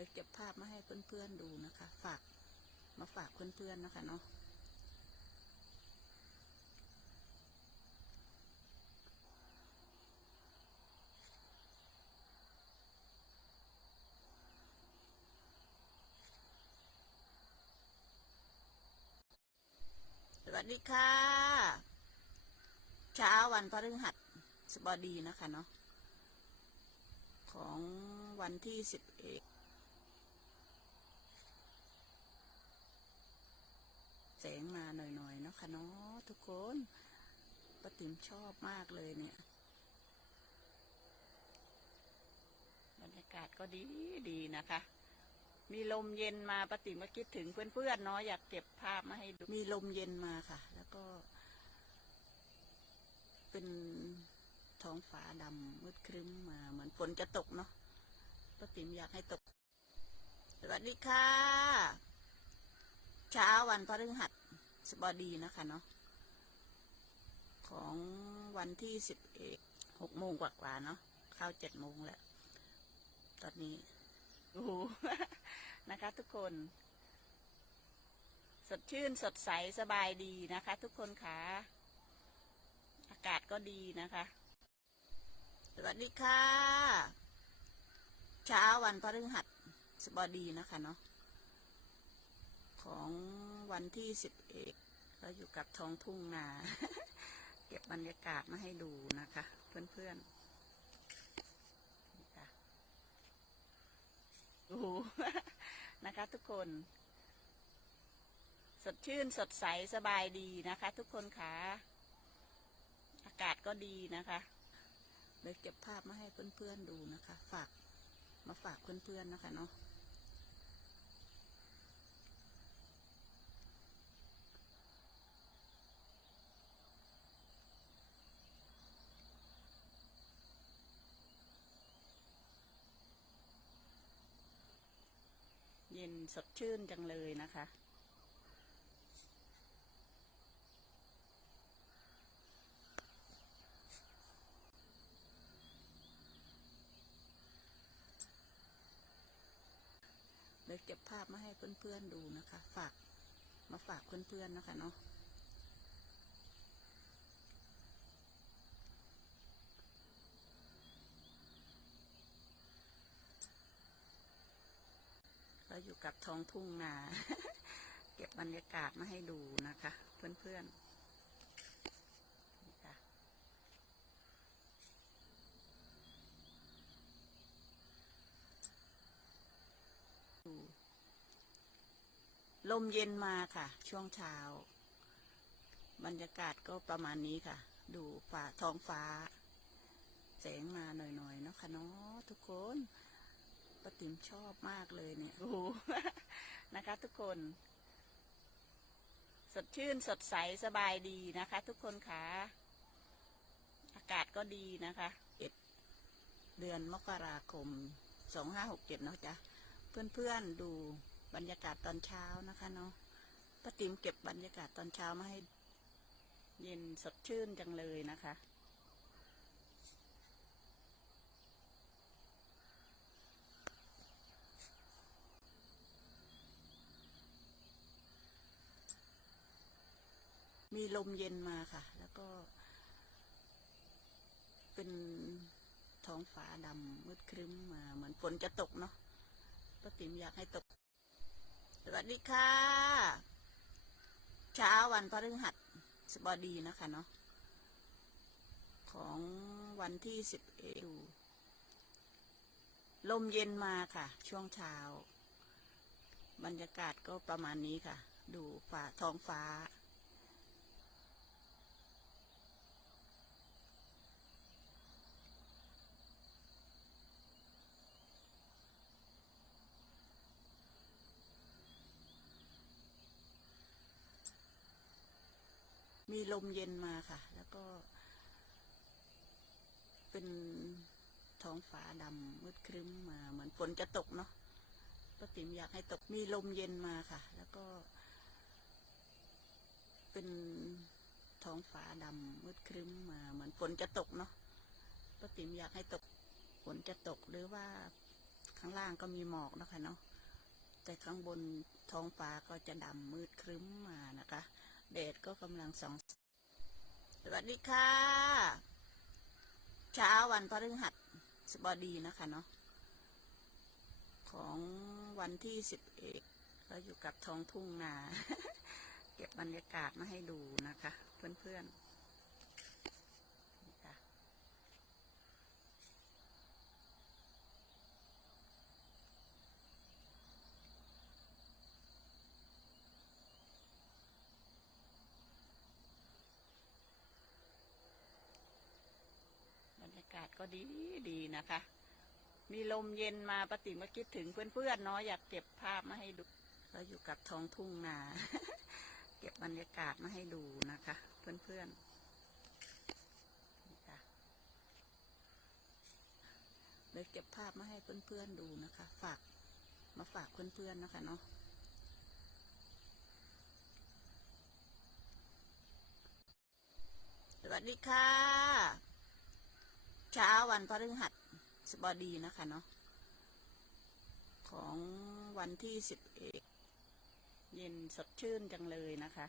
เลยเก็บภาพมาให้เพื่อนๆดูนะคะ ฝากมาฝากเพื่อนๆนะคะเนาะสวัสดีค่ะ เช้าวันพฤหัสบดีนะคะเนาะของวันที่สิบเอก แสงมาหน่อยๆเนาะค่ะเนาะทุกคนป้าติ๋มชอบมากเลยเนี่ย บรรยากาศก็ดีดีนะคะ มีลมเย็นมาป้าติ๋มก็คิดถึงเพื่อนๆเนาะอยากเก็บภาพมาให้ดูมีลมเย็นมาค่ะ แล้วก็ เป็นท้องฟ้าดำมืดครึ้มมา เหมือนฝนจะตกเนาะป้าติ๋มอยากให้ตก สวัสดีค่ะ เช้าวันพฤหัส สบดีนะคะเนาะของวันที่สิบเอ็ดหกโมงกว่าๆเนาะเข้าเจ็ดโมงแล้ว ตอนนี้โอ้โหนะคะ ทุกคน สดชื่นสดใสสบายดีนะคะ ทุกคนค่ะอากาศก็ดีนะคะ สวัสดีค่ะ เช้าวันพฤหัสบดีนะคะเนาะของ วันที่สิบเอกเราอยู่กับท้องทุ่งนา เก็บบรรยากาศมาให้ดูนะคะ เพื่อนๆนี่ค่ะโอ้นะคะ ทุกคน สดชื่นสดใสสบายดีนะคะ ทุกคนค่ะอากาศก็ดีนะคะเลยเก็บภาพมาให้เพื่อนๆดูนะคะ ฝากมาฝากเพื่อนๆนะคะเนาะ ย็นสดชื่นจังเลยนะคะเลยเก็บภาพมาให้เพื่อนๆดูนะคะ ฝากมาฝากเพื่อนๆนะคะเนาะ อยู่กับท้องทุ่งนา เก็บบรรยากาศมาให้ดูนะคะ เพื่อนๆลมเย็นมาค่ะ ช่วงเช้า บรรยากาศก็ประมาณนี้ค่ะ ดูฟ้าท้องฟ้า แสงมาหน่อยๆเนาะค่ะเนาะทุกคน ป้าติ๋มชอบมากเลยเนี่ยโอ้โหนะคะทุกคน สดชื่นสดใสสบายดีนะคะ ทุกคนค่ะอากาศก็ดีนะคะเอ็ดเดือนมกราคมสองห้าหกเจ็ดเนาะจ๊ะเพื่อนๆดูบรรยากาศตอนเช้านะคะเนาะป้าติ๋มเก็บบรรยากาศตอนเช้ามาให้ เย็นสดชื่นจังเลยนะคะ มีลมเย็นมาค่ะ แล้วก็ เป็นท้องฟ้าดำมืดครึ้มมา เหมือนฝนจะตกเนาะป้าติ๋มอยากให้ตก สวัสดีค่ะ เช้าวันพฤหัสบดีนะคะเนาะของวันที่สิบเอ็ดลมเย็นมาค่ะ ช่วงเช้า บรรยากาศก็ประมาณนี้ค่ะ ดูฟ้าท้องฟ้า มีลมเย็นมาค่ะ แล้วก็ เป็นท้องฟ้าดำมืดครึ้มมา เหมือนฝนจะตกเนาะป้าติ๋มอยากให้ตกมีลมเย็นมาค่ะ แล้วก็ เป็นท้องฟ้าดำมืดครึ้มมา เหมือนฝนจะตกเนาะป้าติ๋มอยากให้ตกฝนจะตกหรือว่าข้างล่างก็มีหมอกนะคะเนาะแต่ข้างบนท้องฟ้าก็จะดำมืดครึ้มมานะคะ แดดก็กำลังส่อง สวัสดีค่ะ เช้าวันพฤหัสบดีนะคะเนาะ ของวันที่สิบเอกเราอยู่กับท้องทุ่งนา เก็บบรรยากาศมาให้ดูนะคะ เพื่อนๆนี่ค่ะบรรยากา ศก็ดีดีนะคะ มีลมเย็นมาปฏิมาคิดถึงเพื่อนๆเนาะอยากเก็บภาพมาให้ดูเราอยู่กับท้องทุ่งนาเก็บบรรยากาศมาให้ดูนะคะ เพื่อนๆนี่ค่ะเลยเก็บภาพมาให้เพื่อนๆดูนะคะ ฝากมาฝากเพื่อนๆนะคะเนาะสวัสดีค่ะ เช้าวันพฤหัสบดีนะคะเนาะของวันที่สิบเอกเย็นสดชื่นจังเลยนะคะ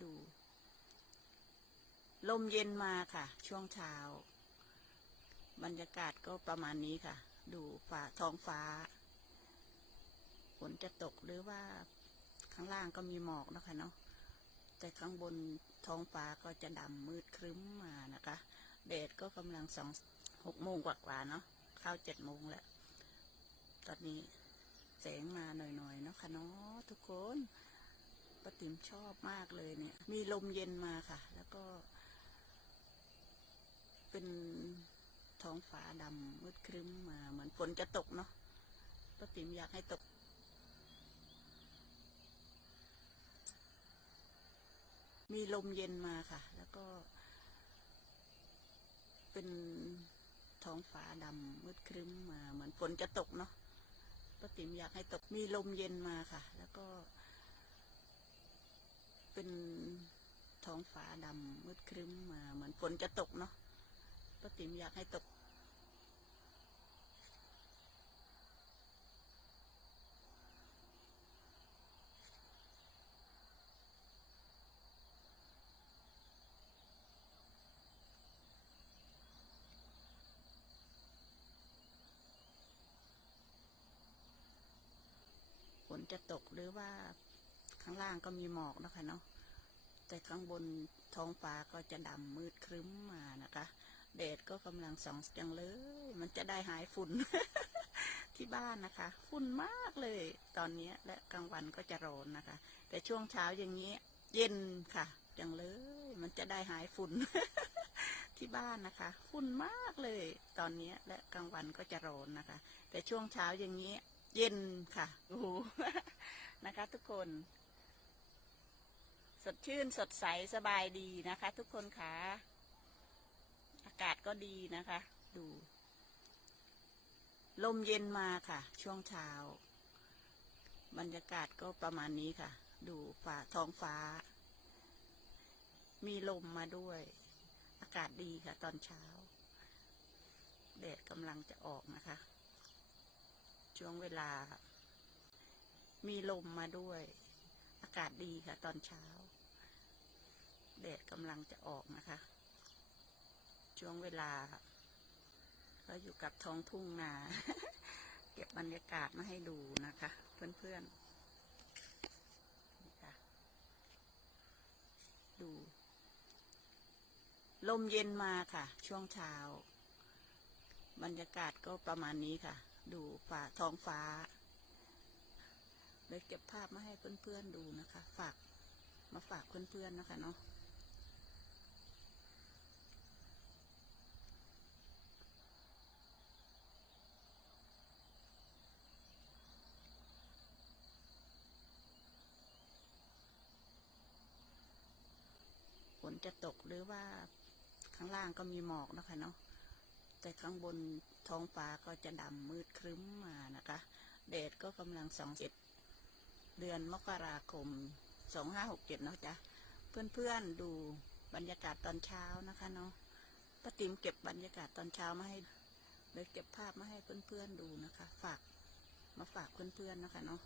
ดู ลมเย็นมาค่ะ ช่วงเช้า บรรยากาศก็ประมาณนี้ค่ะ ดูฟ้าท้องฟ้าฝนจะตกหรือว่า ข้างล่างก็มีหมอกนะคะเนาะแต่ข้างบนท้องฟ้าก็จะดำมืดครึ้มมานะคะแดดก็กำลังสองหกโมงกว่าๆเนาะเข้าเจ็ดโมงแล้ว ตอนนี้แสงมาหน่อยๆเนาะค่ะเนาะทุกคนป้าติ๋มชอบมากเลยเนี่ย มีลมเย็นมาค่ะ แล้วก็ เป็นท้องฟ้าดำมืดครึ้มมา เหมือนฝนจะตกเนาะป้าติ๋มอยากให้ตก มีลมเย็นมาค่ะ แล้วก็ เป็นท้องฟ้าดำมืดครึ้มมา เหมือนฝนจะตกเนาะป้าติ๋มอยากให้ตกมีลมเย็นมาค่ะ แล้วก็ เป็นท้องฟ้าดำมืดครึ้มมา เหมือนฝนจะตกเนาะป้าติ๋มอยากให้ตก จะตกหรือว่าข้างล่างก็มีหมอกนะคะเนาะแต่ข้างบนท้องฟ้าก็จะดำมืดครึ้มมานะคะแดดก็กำลังส่องจังเลย มันจะได้หายฝุ่น ที่บ้านนะคะ ฝุ่นมากเลย ตอนนี้และกลางวันก็จะร้อนนะคะ แต่ช่วงเช้าอย่างนี้ เย็นค่ะจังเลย มันจะได้หายฝุ่น ที่บ้านนะคะ ฝุ่นมากเลย ตอนนี้และกลางวันก็จะร้อนนะคะ แต่ช่วงเช้าอย่างนี้ เย็นค่ะโอ้โหนะคะ ทุกคน สดชื่นสดใสสบายดีนะคะ ทุกคนค่ะอากาศก็ดีนะคะ ดู ลมเย็นมาค่ะ ช่วงเช้า บรรยากาศก็ประมาณนี้ค่ะ ดูฟ้าท้องฟ้า มีลมมาด้วย อากาศดีค่ะ ตอนเช้าแดดกำลังจะออกนะคะ ช่วงเวลา มีลมมาด้วย อากาศดีค่ะ ตอนเช้าแดดกำลังจะออกนะคะ ช่วงเวลาเราอยู่กับท้องทุ่งนา เก็บบรรยากาศมาให้ดูนะคะ เพื่อนๆนี่ค่ะ ดู ลมเย็นมาค่ะ ช่วงเช้า บรรยากาศก็ประมาณนี้ค่ะ ดูฟ้าท้องฟ้าเลยเก็บภาพมาให้เพื่อนๆดูนะคะ ฝากมาฝากเพื่อนๆนะคะเนาะฝนจะตกหรือว่าข้างล่างก็มีหมอกนะคะเนาะ แต่ข้างบนท้องฟ้าก็จะดำมืดครึ้มมานะคะแดดก็กำลังสองเจ็ดเดือนมกราคมสองห้าหกเจ็ดเนาะจ๊ะเพื่อนๆดูบรรยากาศตอนเช้านะคะเนาะป้าติ๋มเก็บบรรยากาศตอนเช้ามาให้เลยเก็บภาพมาให้เพื่อนๆดูนะคะ ฝากมาฝากเพื่อนๆนะคะเนาะ